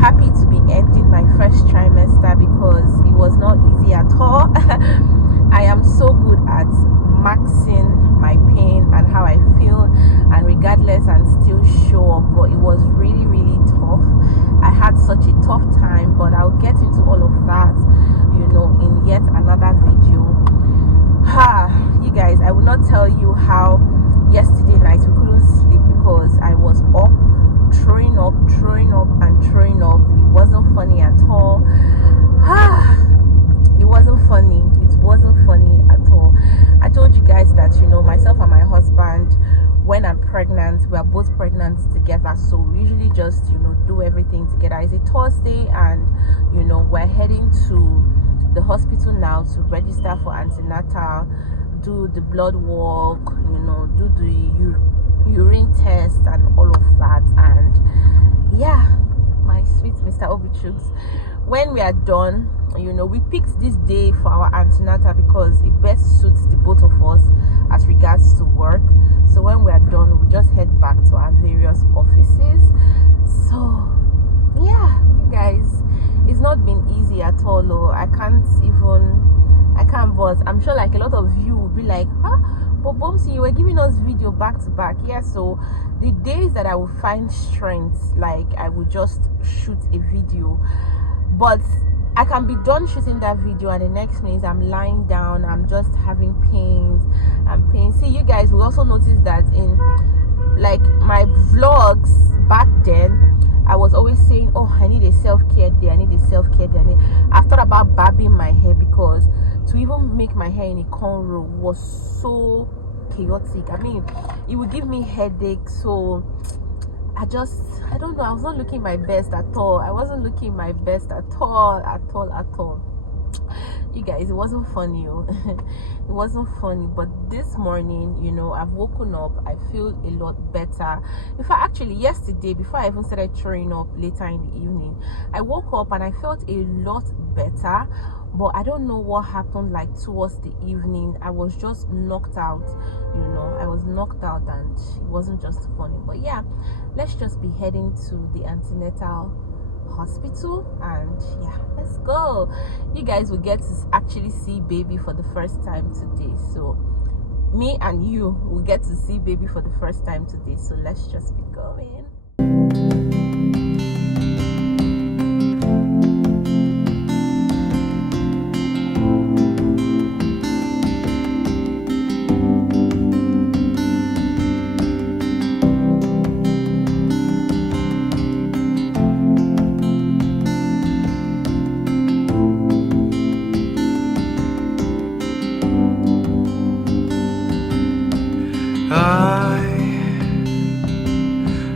happy to be ending my first trimester because it was not easy at all. I am so good at maxing my pain and how I feel, and regardless and still show up, but it was really tough. I had such a tough time, but I'll get into all of that, you know, in yet another video. You guys, I will not tell you how yesterday night we couldn't sleep because I was up, throwing up. It wasn't funny at all. It wasn't funny. It wasn't funny at all. I told you guys that, you know, myself and my husband, when I'm pregnant, we are both pregnant together, so we usually just, you know, do everything together. It's a Thursday, and you know, we're heading to the hospital now to register for antenatal, do the blood work, you know, do the urine test and all of that. And yeah, my sweet Mr. Obichuks, when we are done, you know, we picked this day for our antenatal because it best suits the both of us as regards to work. So when we are done, we just head back to our various offices. So yeah, you guys, it's not been easy at all. Oh, I can't, but I'm sure like a lot of you will be like, but Bomsi, you were giving us video back to back. Yeah, so the days that I will find strength, like I will just shoot a video, but I can be done shooting that video and the next minute I'm lying down, I'm just having pains and pain. See, you guys will also notice that in like my vlogs back then, I was always saying, oh, I need a self-care day, I need a self-care day. I thought about barbing my hair because to even make my hair in a cornrow was so chaotic. I mean, it would give me headaches. So I don't know, I was not looking my best at all. I wasn't looking my best at all. You guys, it wasn't funny. It wasn't funny. But this morning, you know, I've woken up, I feel a lot better. In fact, actually yesterday, before I even started throwing up later in the evening, I woke up and I felt a lot better. But I don't know what happened, like towards the evening I was just knocked out, you know. I was knocked out and it wasn't just funny. But yeah, let's just be heading to the antenatal hospital, and yeah, let's go. You guys will get to actually see baby for the first time today. So me and you will get to see baby for the first time today. So let's just be going.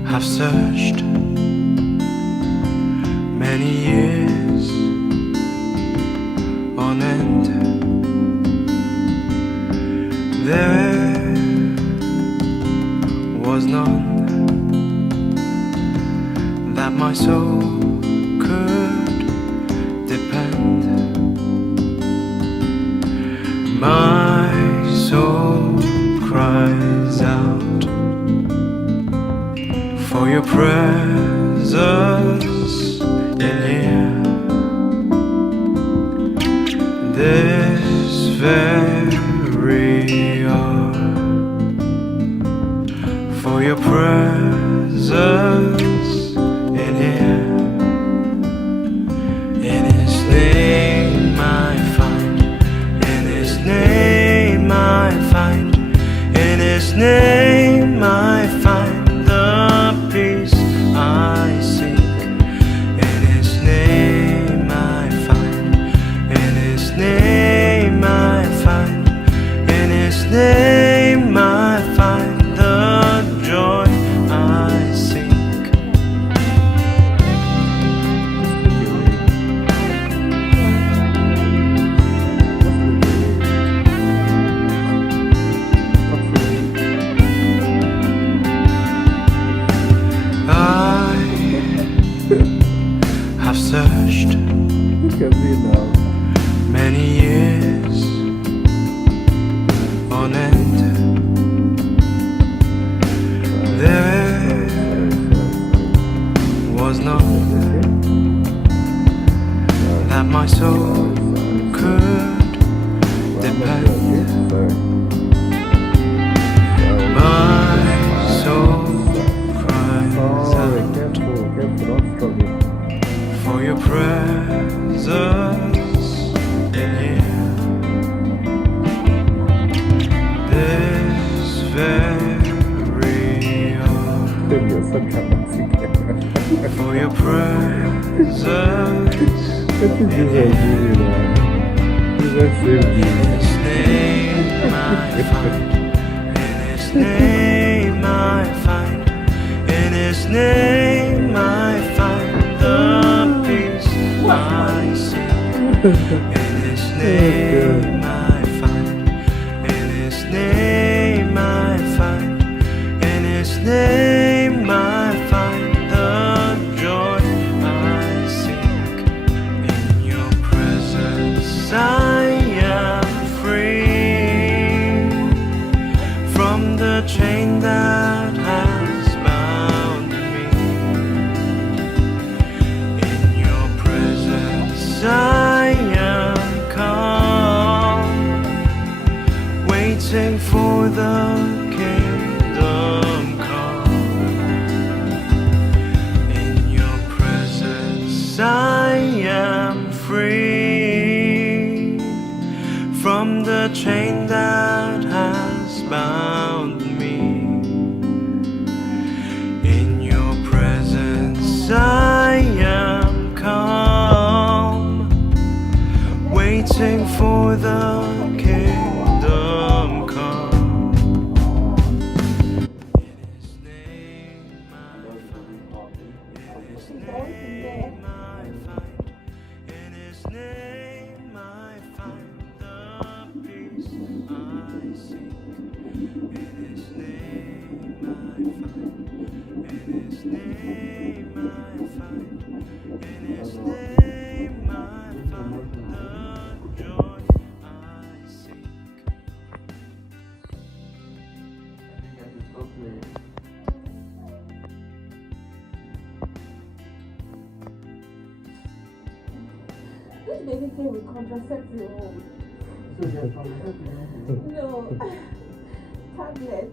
I've searched many years on end. There was none that my soul could depend. My soul cries out for your presence in here. This very hour, for your presence in here. In His name I find, in His name I find, in His name I find peace I seek. In His name I find, in His name I find, in His name I find the joy I seek. I've searched many years on end. There was none that my soul could depend. My soul cries out for your presence in here. This very hour, for your presence in here. In His name I find. In His name I find. In His name I find the peace I seek. In His name I find. In His name I find. In His name I find the joy I seek. In your presence I am free from the chain that has bound me. In your presence I am calm, waiting for the kingdom come. In your presence I am free from the chain that has bound me. In your presence I am calm, waiting for the kingdom come. In His name I find. In His name I find. In His name I find the peace I seek. In His name I find. In His name I find. In His name I find the joy I seek. This baby came with contraceptive. No. Tablet.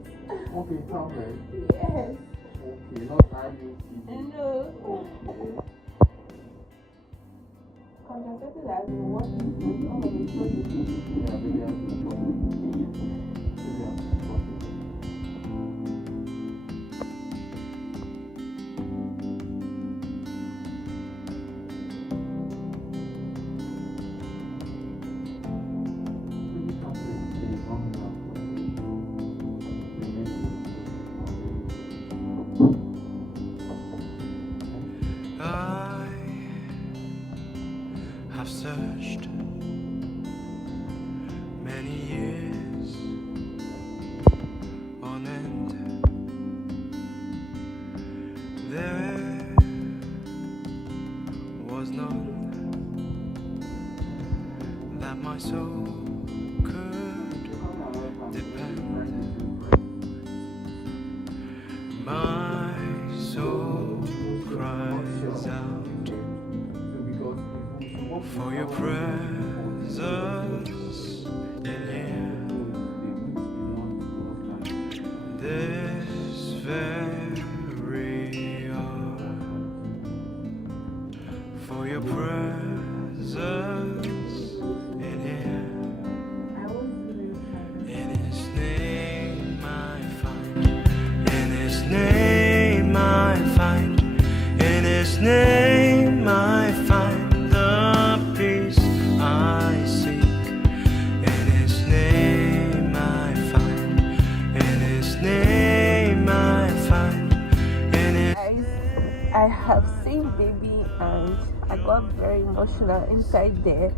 Okay, tablet. Yes. Okay, not IUCD. No. Contraceptive has been working since all of a sudden. Yeah, maybe I have to stop it. Maybe I have to stop it. Maybe tablet is long enough for you. I have searched many years on end. There was none that my soul could depend. My soul cries out for your presence in here. This very hour, for your presence in here. In His name I find. In His name I find. In His name I find the peace I seek. In His name I find. In His name I find. In His I have seen baby and I got very emotional inside there.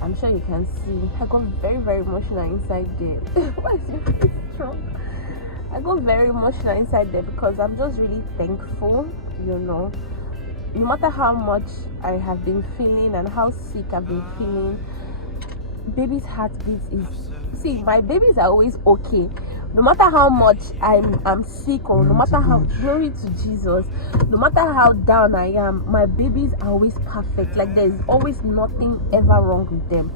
I'm sure you can see. I got very, very emotional inside there. Why is your face strong? I got very emotional inside there because I'm just really thankful, no matter how much I have been feeling and how sick I've been feeling, baby's heartbeat is, see, my babies are always okay, No matter how much I'm sick, or no matter how, glory to Jesus, no matter how down I am, my babies are always perfect. Like there's always nothing ever wrong with them.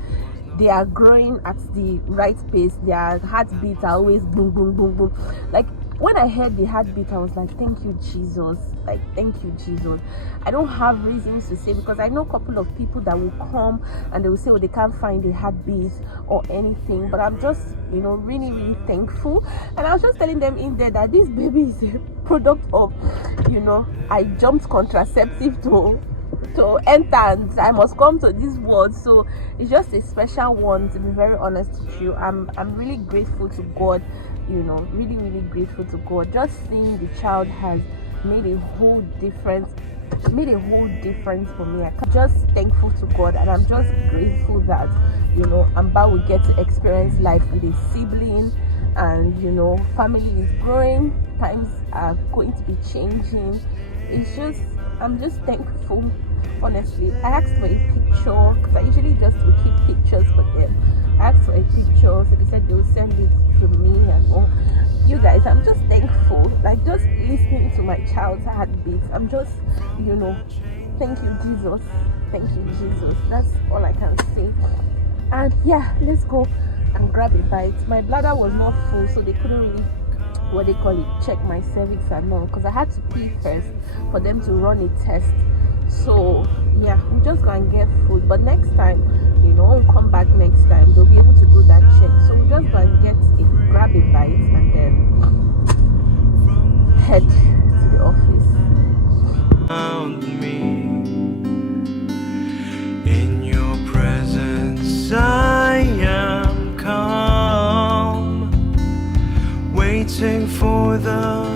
They are growing at the right pace. Their heartbeats are always boom, boom, boom, boom. Like when I heard the heartbeat, I was like, thank you, Jesus. Like, thank you, Jesus. I don't have reasons to say, because I know a couple of people that will come and they will say, oh, they can't find the heartbeat or anything. But I'm just, really, really thankful. And I was just telling them in there that this baby is a product of, I jumped contraceptive to enter, and I must come to this world. So it's just a special one, to be very honest with you. I'm really grateful to God, really, really grateful to God. Just seeing the child has made a whole difference for me. I'm just thankful to God, and I'm just grateful that Amba will get to experience life with a sibling, and family is growing, times are going to be changing. I'm just thankful. Honestly, I asked for a picture, because I usually just will keep pictures for them. I asked for a picture, so they said they will send it to me and all. You guys, I'm just thankful. Like, just listening to my child's heartbeat, I'm just, thank you, Jesus. Thank you, Jesus. That's all I can say. And yeah, let's go and grab a bite. My bladder was not full, so they couldn't really, check my cervix and all, because I had to pee first for them to run a test. So yeah, we just go and get food. But next time, when we come back next time, they'll be able to do that check. So we just go and grab a bite, and then head to the office. Found me in your presence. I am calm, waiting for the